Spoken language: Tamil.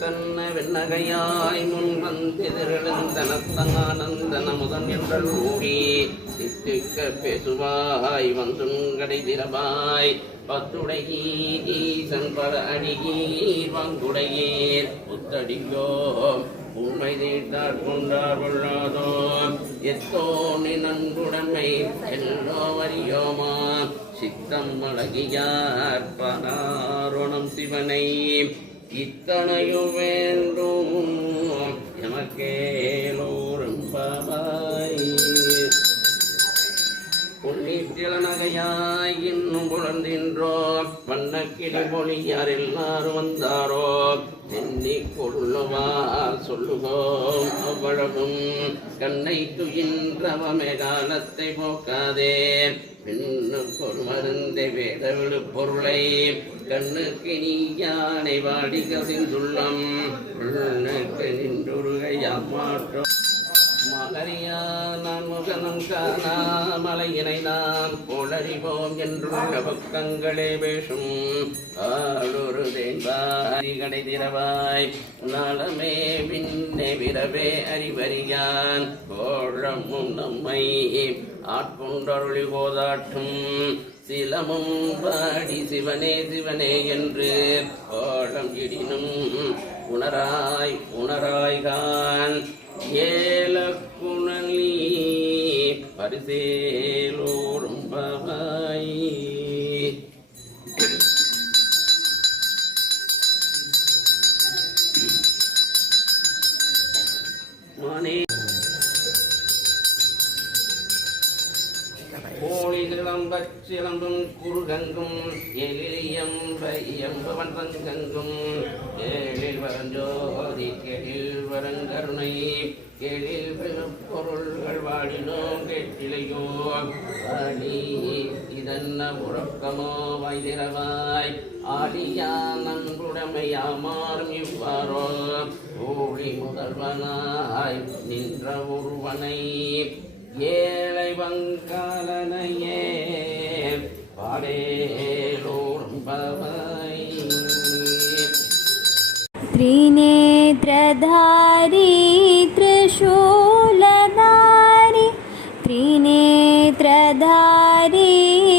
கண்ண வெண்ணகையாய் முன் வந்தெதிரெழுந்தனத்தங்கானந்தன முதன் என்றல் ஊழி தித்திக்க பேசுவாய் வந்துங்கடை திரவாய் பத்துடையீசன் பல அடிகீர் வங்குடையீர். புத்தடிக்கோ உண்மை தீட்டார் கொண்டார் கொள்ளாதோ எத்தோனி நன்குடமை எல்லோ வரியோமா சித்தம் அழகியார் பனாருணம் சிவனை இத்தனையும் வேண்டும் எமக்கேலோரும் பாபாய் பாபா இன்னும் வண்ண வண்ணக்கிளி மொழியார் எல்லாரும் வந்தாரோ. எண்ணி கொள்ளுவா சொல்லுகோம் அவ்வளவும். கண்ணை துயின்றவமே காலத்தை போக்காதே. பெண்ணுக்கு மருந்தை வேத பொருளை. கண்ணுக்கு நீ யானை வாடி கசிந்துள்ளம். பெண்ணுக்கு நின்றுருகை அம்மாற்றம் மலரியா முகனம் காணா மலையினை நான் போலறிவோம் என்றுள்ள பக்கங்களே பேசும் ஆளொரு தேன்பாரி கடை திறவாய் நலமே விண்ணே விரவே அறிவறியான் கோழமும் நம்மை ஆட்கொண்டருளி போதாட்டும் சிலமும் பாடி சிவனே சிவனே என்று கோலம் இடினும் உணராய் உணராய்கான் ஏ பரிசேலோரும் பவாய். மணி கோழி நிலம்பச் சிலம்பும் குறுகங்கும் எழிலியம்ப இயம்பவன் தங்கங்கும் ஏழில் வரஞ்சோதி கெழில் பெருங்கருணை எழில் பெரும் பொருள்கள் வாடினோம் கேட்டிலையோ. இதன்ன உறக்கமோ வைதிரவாய் ஆடியா நன்புடமையாமாறும் இவ்வாறோ. ஊழி முதல்வனாய் நின்ற ஒருவனை ஏழை வங்காலனையே பாடேலோம்பவை त्रिनेत्रधा hari